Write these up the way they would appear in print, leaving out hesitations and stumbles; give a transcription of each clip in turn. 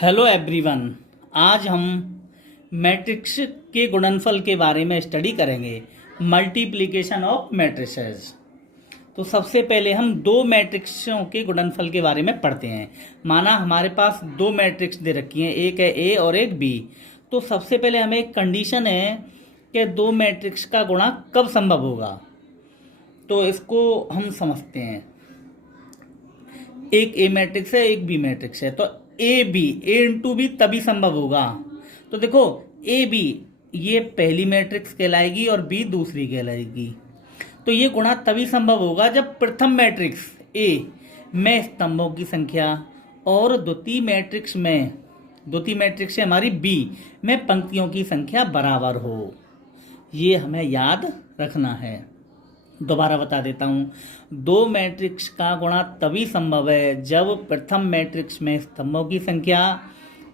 Hello everyone. आज हम matrix के गुणनफल के बारे में स्टडी करेंगे, मल्टीप्लिकेशन ऑफ मैट्रिसेस। तो सबसे पहले हम दो मैट्रिक्सों के गुणनफल के बारे में पढ़ते हैं। माना हमारे पास दो मैट्रिक्स दे रखी हैं, एक है ए और एक बी। तो सबसे पहले हमें एक कंडीशन है कि दो मैट्रिक्स का गुणा कब संभव होगा, तो इसको हम समझते हैं। एक ए मैट्रिक्स है, एक बी मैट्रिक्स है, तो ए इंटू बी तभी संभव होगा। तो देखो, ए बी ये पहली मैट्रिक्स कहलाएगी और बी दूसरी कहलाएगी। तो ये गुणा तभी संभव होगा जब प्रथम मैट्रिक्स ए में स्तंभों की संख्या और द्वितीय मैट्रिक्स है हमारी बी में पंक्तियों की संख्या बराबर हो। ये हमें याद रखना है। दोबारा बता देता हूँ, दो मैट्रिक्स का गुणा तभी संभव है जब प्रथम मैट्रिक्स में स्तंभों की संख्या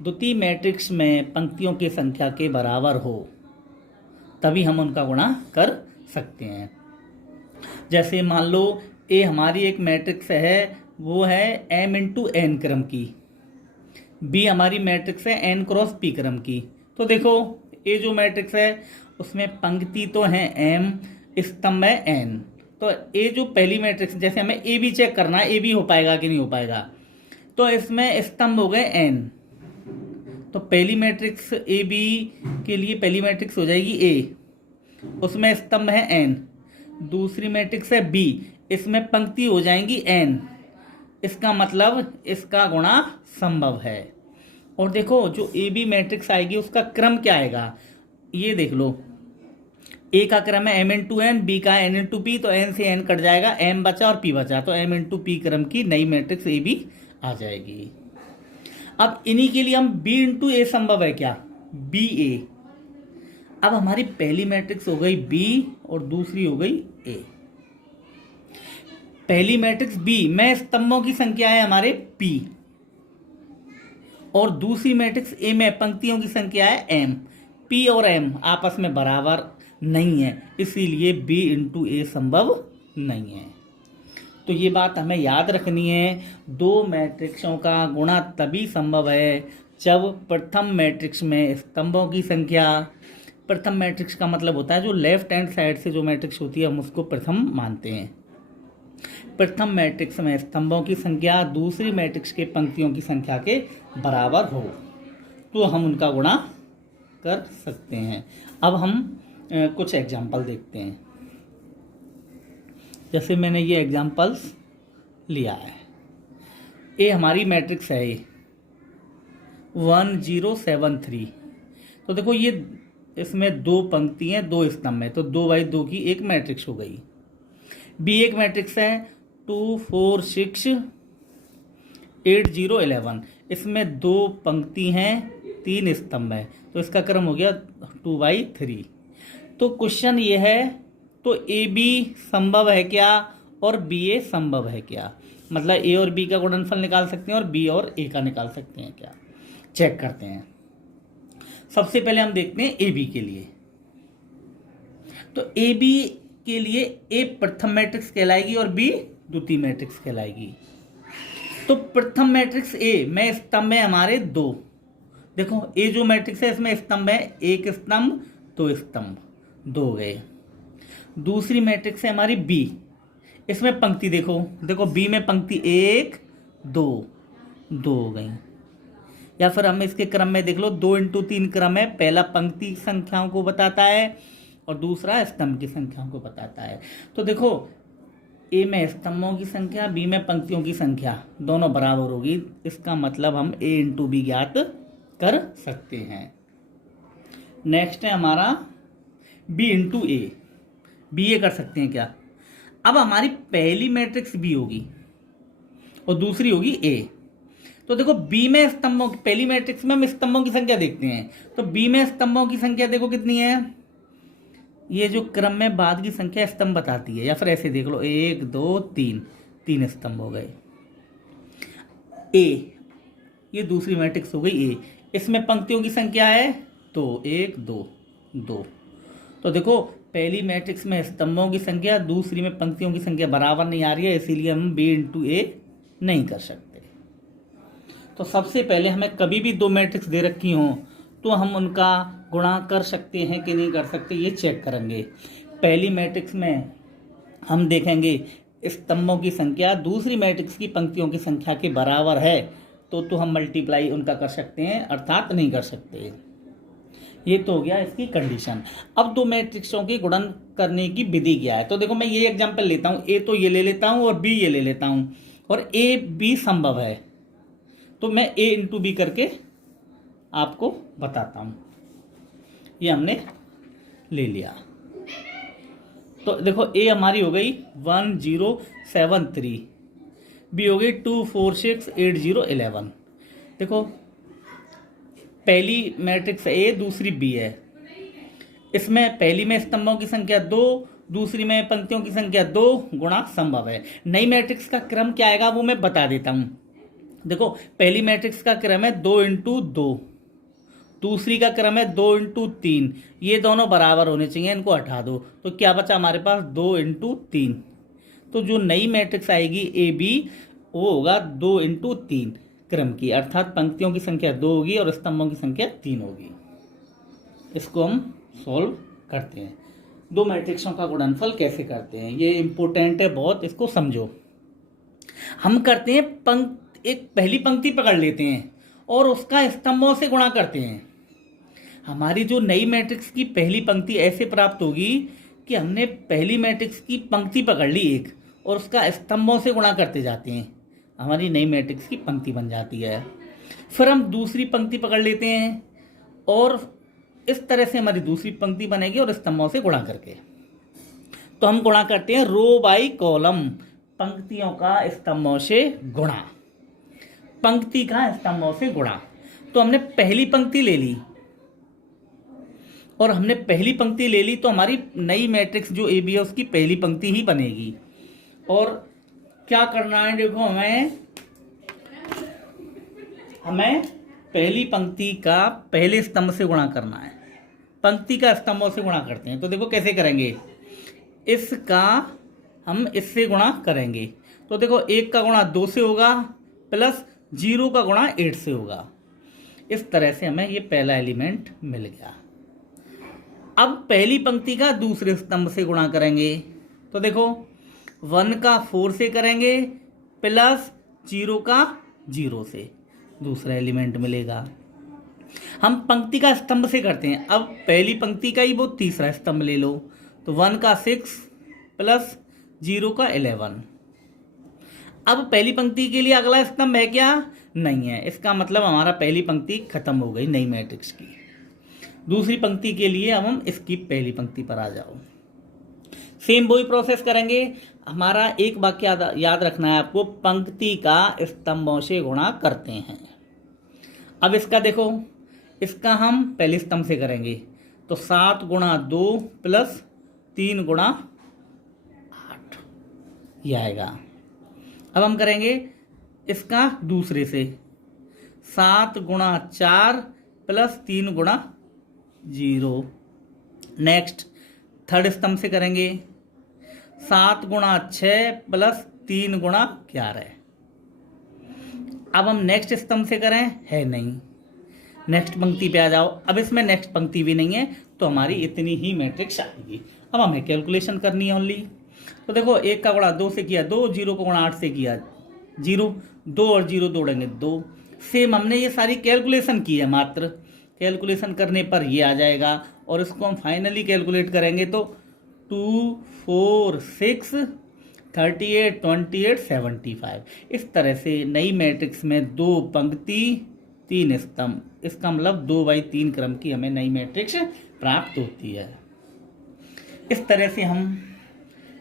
द्वितीय मैट्रिक्स में पंक्तियों की संख्या के बराबर हो, तभी हम उनका गुणा कर सकते हैं। जैसे मान लो ए हमारी एक मैट्रिक्स है, वो है m इंटू एन क्रम की। बी हमारी मैट्रिक्स है n क्रॉस p क्रम की। तो देखो, ए जो मैट्रिक्स है उसमें पंक्ति तो है m, स्तंभ है n। तो ए जो पहली मैट्रिक्स, जैसे हमें ए बी चेक करना है, ए बी हो पाएगा कि नहीं हो पाएगा, तो इसमें स्तंभ हो गए n। तो पहली मैट्रिक्स ए बी के लिए पहली मैट्रिक्स हो जाएगी ए, उसमें स्तंभ है n। दूसरी मैट्रिक्स है बी, इसमें पंक्ति हो जाएंगी n। इसका मतलब इसका गुणा संभव है। और देखो, जो ए बी मैट्रिक्स आएगी उसका क्रम क्या आएगा, ये देख लो। ए का क्रम है m इंटू एन, बी का n इंटू पी, तो n से n कट जाएगा, m बचा और p बचा, तो m इंटू पी क्रम की नई मैट्रिक्स ए बी आ जाएगी। अब इन्हीं के लिए हम b इंटू ए संभव है क्या, बी ए। अब हमारी पहली मैट्रिक्स हो गई b और दूसरी हो गई a। पहली मैट्रिक्स b में स्तंभों की संख्या है हमारे p और दूसरी मैट्रिक्स a में पंक्तियों की संख्या है m। p और m आपस में बराबर नहीं है, इसीलिए b इंटू ए संभव नहीं है। तो ये बात हमें याद रखनी है, दो मैट्रिक्सों का गुणा तभी संभव है जब प्रथम मैट्रिक्स में स्तंभों की संख्या, प्रथम मैट्रिक्स का मतलब होता है जो लेफ्ट हैंड साइड से जो मैट्रिक्स होती है हम उसको प्रथम मानते हैं। प्रथम मैट्रिक्स में स्तंभों की संख्या दूसरी मैट्रिक्स के पंक्तियों की संख्या के बराबर हो, तो हम उनका गुणा कर सकते हैं। अब हम कुछ एग्जाम्पल देखते हैं। जैसे मैंने ये एग्जाम्पल्स लिया है। ए हमारी मैट्रिक्स है, 1073। तो देखो, ये इसमें दो पंक्ति हैं, दो स्तंभ है, तो 2 बाई 2 की एक मैट्रिक्स हो गई। बी एक मैट्रिक्स है 2 4 6 8 0 11, इसमें दो पंक्ति हैं, 3 स्तंभ है, तो इसका क्रम हो गया 2 बाई 3। तो क्वेश्चन ये है, तो ए बी संभव है क्या और बी ए संभव है क्या, मतलब ए और बी का गुणनफल निकाल सकते हैं और बी और ए का निकाल सकते हैं क्या, चेक करते हैं। सबसे पहले हम देखते हैं ए बी के लिए। तो ए बी के लिए ए प्रथम मैट्रिक्स कहलाएगी और बी द्वितीय मैट्रिक्स कहलाएगी। तो प्रथम मैट्रिक्स ए में स्तंभ है हमारे 2। देखो, ए जो मैट्रिक्स है इसमें स्तंभ है, एक स्तंभ दो स्तंभ, 2 गए। दूसरी मैट्रिक्स है हमारी बी, इसमें पंक्ति देखो बी में पंक्ति 1 2 2 हो गई। या फिर हम इसके क्रम में देख लो, 2 इंटू 3 क्रम है, पहला पंक्ति संख्याओं को बताता है और दूसरा स्तंभ की संख्याओं को बताता है। तो देखो, ए में स्तंभों की संख्या, बी में पंक्तियों की संख्या दोनों बराबर होगी, इसका मतलब हम ए इंटू बी ज्ञात कर सकते हैं। नेक्स्ट है हमारा बी इंटू ए, बी ए कर सकते हैं क्या। अब हमारी पहली मैट्रिक्स बी होगी और दूसरी होगी ए। तो देखो, बी में स्तंभों की, पहली मैट्रिक्स में हम स्तंभों की संख्या देखते हैं, तो बी में स्तंभों की संख्या देखो कितनी है, ये जो क्रम में बाद की संख्या स्तंभ बताती है, या फिर ऐसे देख लो 1 2 3, 3 स्तंभ हो गए। ए, ये दूसरी मैट्रिक्स हो गई ए, इसमें पंक्तियों की संख्या है तो 1 2 2। तो देखो, पहली मैट्रिक्स में स्तंभों की संख्या, दूसरी में पंक्तियों की संख्या बराबर नहीं आ रही है, इसीलिए हम बी इंटू ए नहीं कर सकते। तो सबसे पहले हमें कभी भी दो मैट्रिक्स दे रखी हों तो हम उनका गुणा कर सकते हैं कि नहीं कर सकते, ये चेक करेंगे। पहली मैट्रिक्स में हम देखेंगे स्तंभों की संख्या दूसरी मैट्रिक्स की पंक्तियों की संख्या के बराबर है तो हम मल्टीप्लाई उनका कर सकते हैं, अर्थात नहीं कर सकते। ये तो हो गया इसकी कंडीशन। अब दो मैट्रिक्सों के गुणन करने की विधि क्या है, तो देखो मैं ये एग्जांपल लेता हूँ, ए तो ये ले लेता हूँ और बी ये ले लेता हूँ, और ए बी संभव है तो मैं ए इंटू बी करके आपको बताता हूँ। ये हमने ले लिया, तो देखो ए हमारी हो गई 1073, बी हो गई 2468011। देखो पहली मैट्रिक्स ए, दूसरी बी है। इसमें पहली में स्तंभों की संख्या 2, दूसरी में पंक्तियों की संख्या 2 गुणा संभव है। नई मैट्रिक्स का क्रम क्या आएगा वो मैं बता देता हूं। देखो पहली मैट्रिक्स का क्रम है 2 इंटू 2, दूसरी का क्रम है 2 इंटू 3, ये दोनों बराबर होने चाहिए, इनको हटा दो तो क्या बचा हमारे पास 2 इंटू 3। तो जो नई मैट्रिक्स आएगी ए बी वो होगा 2 इंटू 3 क्रम की, अर्थात पंक्तियों की संख्या 2 होगी और स्तंभों की संख्या 3 होगी। इसको हम सॉल्व करते हैं। दो मैट्रिक्सों का गुणनफल कैसे करते हैं ये इंपॉर्टेंट है बहुत, इसको समझो। हम करते हैं एक पहली पंक्ति पकड़ लेते हैं और उसका स्तंभों से गुणा करते हैं। हमारी जो नई मैट्रिक्स की पहली पंक्ति ऐसे प्राप्त होगी कि हमने पहली मैट्रिक्स की पंक्ति पकड़ ली एक और उसका स्तंभों से गुणा करते जाते हैं, हमारी नई मैट्रिक्स की पंक्ति बन जाती है। फिर हम दूसरी पंक्ति पकड़ लेते हैं और इस तरह से हमारी दूसरी पंक्ति बनेगी और स्तंभों से गुणा करके। तो हम गुणा करते हैं रो बाई कॉलम, पंक्तियों का स्तंभों से गुणा, पंक्ति का स्तंभों से गुणा। तो हमने पहली पंक्ति ले ली और हमने पहली पंक्ति ले ली तो हमारी नई मैट्रिक्स जो ए बी है उसकी पहली पंक्ति ही बनेगी। और क्या करना है, देखो हमें पहली पंक्ति का पहले स्तंभ से गुणा करना है, पंक्ति का स्तंभों से गुणा करते हैं। तो देखो कैसे करेंगे, इसका हम इससे गुणा करेंगे। तो देखो 1 का गुणा 2 से होगा प्लस 0 का गुणा 8 से होगा। इस तरह से हमें ये पहला एलिमेंट मिल गया। अब पहली पंक्ति का दूसरे स्तंभ से गुणा करेंगे। तो देखो 1 का 4 से करेंगे प्लस 0 का 0 से, दूसरा एलिमेंट मिलेगा। हम पंक्ति का स्तंभ से करते हैं, अब पहली पंक्ति का ही वो तीसरा स्तंभ ले लो। तो 1 का 6 प्लस 0 का 11। अब पहली पंक्ति के लिए अगला स्तंभ है क्या, नहीं है, इसका मतलब हमारा पहली पंक्ति खत्म हो गई नई मैट्रिक्स की। दूसरी पंक्ति के लिए अब हम इसकी पहली पंक्ति पर आ जाओ, सेम वही प्रोसेस करेंगे। हमारा एक वाक्य याद रखना है आपको, पंक्ति का स्तंभों से गुणा करते हैं। अब इसका देखो, इसका हम पहले स्तंभ से करेंगे तो 7 गुणा 2 प्लस 3 गुणा 8 ये आएगा। अब हम करेंगे इसका दूसरे से, 7 गुणा 4 प्लस 3 गुणा 0। नेक्स्ट थर्ड स्तंभ से करेंगे, 7 गुणा 6 प्लस 3 गुणा 11। अब हम नेक्स्ट स्तंभ से करें, है नहीं, नेक्स्ट पंक्ति पे आ जाओ। अब इसमें नेक्स्ट पंक्ति भी नहीं है तो हमारी इतनी ही मैट्रिक्स आएगी। अब हमें कैलकुलेशन करनी है ओनली। तो देखो 1 का गुणा 2 से किया 2, 0 का गुणा 8 से किया 0, 2 और 0 जोड़ेंगे 2। सेम हमने ये सारी कैलकुलेशन की है, मात्र कैलकुलेशन करने पर ये आ जाएगा। और इसको हम फाइनली कैलकुलेट करेंगे तो 2, 4, 6, 38, 28, 75। इस तरह से नई मैट्रिक्स में 2 पंक्ति 3 स्तंभ, इसका मतलब 2/3 क्रम की हमें नई मैट्रिक्स प्राप्त होती है। इस तरह से हम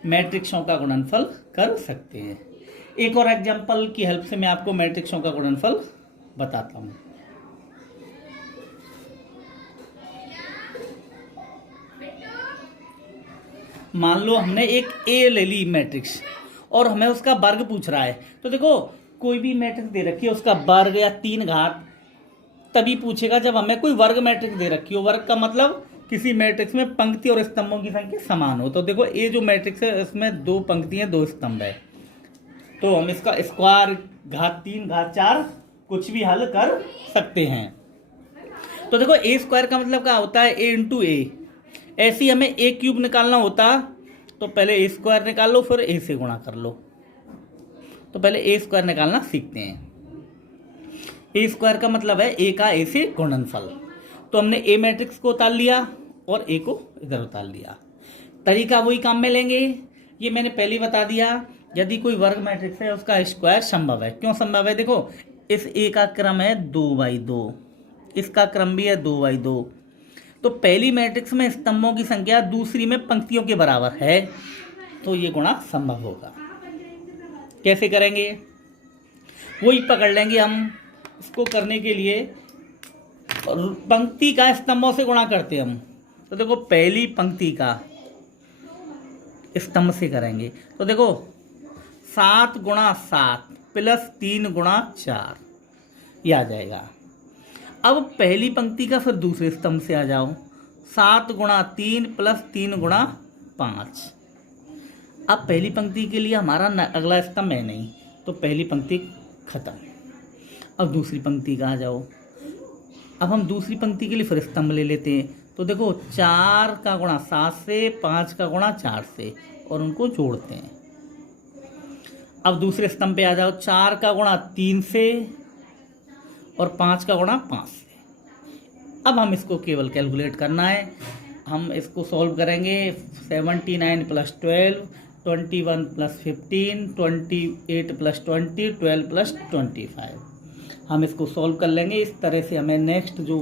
मैट्रिक्सों का गुणनफल कर सकते हैं। एक और एग्जाम्पल की हेल्प से मैं आपको मैट्रिक्सों का गुणनफल बताता हूं। मान लो हमने एक ए ले ली मैट्रिक्स और हमें उसका वर्ग पूछ रहा है। तो देखो कोई भी मैट्रिक्स दे रखी है उसका वर्ग या 3 घात तभी पूछेगा जब हमें कोई वर्ग मैट्रिक्स दे रखी हो। वर्ग का मतलब किसी मैट्रिक्स में पंक्ति और स्तंभों की संख्या समान हो। तो देखो ये जो मैट्रिक्स है इसमें 2 पंक्तियां 2 स्तंभ है, तो हम इसका स्क्वायर घात 3 घात 4 कुछ भी हल कर सकते हैं। तो देखो ए स्क्वायर का मतलब क्या होता है, ए इंटू ए। ऐसे ही हमें ए क्यूब निकालना होता तो पहले ए स्क्वायर निकाल लो, फिर ए से गुणा कर लो। तो पहले ए स्क्वायर निकालना सीखते हैं। ए स्क्वायर का मतलब है ए का ए से गुणनफल। तो हमने ए मैट्रिक्स को उतार लिया और ए को इधर उतार लिया। तरीका वही काम में लेंगे, ये मैंने पहले ही बता दिया। यदि कोई वर्ग मैट्रिक्स है उसका स्क्वायर संभव है। क्यों संभव है, देखो इस ए का क्रम है 2/2, इसका क्रम भी है 2/2। तो पहली मैट्रिक्स में स्तंभों की संख्या दूसरी में पंक्तियों के बराबर है, तो ये गुणा संभव होगा। कैसे करेंगे, वही पकड़ लेंगे हम। इसको करने के लिए पंक्ति का स्तंभों से गुणा करते हैं हम। तो देखो पहली पंक्ति का स्तंभ से करेंगे तो देखो 7 × 7 + 3 × 4 ये आ जाएगा। अब पहली पंक्ति का फिर दूसरे स्तंभ से आ जाओ, 7 × 3 + 3 × 5। अब पहली पंक्ति के लिए हमारा अगला स्तंभ है नहीं, तो पहली पंक्ति खत्म। अब दूसरी पंक्ति का आ जाओ। अब हम दूसरी पंक्ति के लिए फिर स्तंभ ले लेते हैं। तो देखो 4 का गुणा 7 से, 5 का गुणा 4 से, और उनको जोड़ते हैं। अब दूसरे स्तंभ पे आ जाओ, 4 का गुणा 3 से और 5 का गुणा 5 से। अब हम इसको केवल कैलकुलेट करना है। हम इसको सॉल्व करेंगे। 79 + 12, 21 + 15, 28 + 20, 12 + 25। हम इसको सॉल्व कर लेंगे। इस तरह से हमें नेक्स्ट जो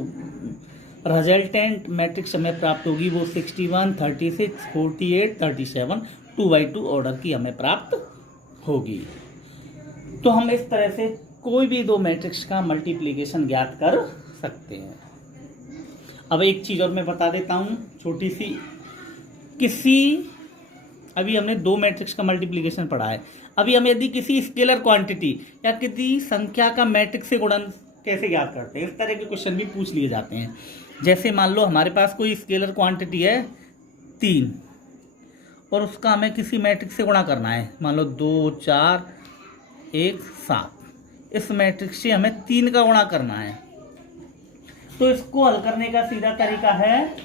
रिजल्टेंट मैट्रिक्स हमें प्राप्त होगी वो 61, 36, 48, 37 2/2 ऑर्डर की हमें प्राप्त होगी। तो हम इस तरह से कोई भी दो मैट्रिक्स का मल्टीप्लिकेशन ज्ञात कर सकते हैं। अब एक चीज़ और मैं बता देता हूँ छोटी सी। अभी हमने दो मैट्रिक्स का मल्टीप्लिकेशन पढ़ा है। अभी हम यदि किसी स्केलर क्वांटिटी या किसी संख्या का मैट्रिक्स से गुणन कैसे ज्ञात करते हैं, इस तरह के क्वेश्चन भी पूछ लिए जाते हैं। जैसे मान लो हमारे पास कोई स्केलर क्वांटिटी है 3 और उसका हमें किसी मैट्रिक्स से गुणा करना है, मान लो 2, 4, 1, 7। इस मैट्रिक्स से हमें 3 का गुणा करना है। तो इसको हल करने का सीधा तरीका है,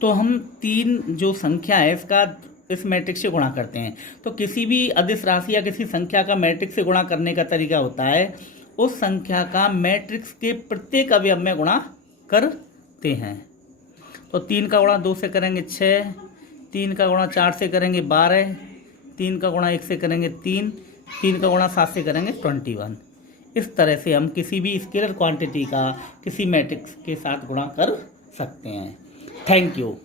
तो हम 3 जो संख्या है इसका इस मैट्रिक्स से गुणा करते हैं। तो किसी भी अदिश राशि या किसी संख्या का मैट्रिक्स से गुणा करने का तरीका होता है उस संख्या का मैट्रिक्स के प्रत्येक अवयव में गुणा करते हैं। तो 3 का गुणा 2 से करेंगे 6, 3 का गुणा 4 से करेंगे 12, 3 का गुणा 1 से करेंगे 3, 3 का गुणा 7 से करेंगे 21। इस तरह से हम किसी भी स्केलर क्वांटिटी का किसी मैट्रिक्स के साथ गुणा कर सकते हैं। Thank you.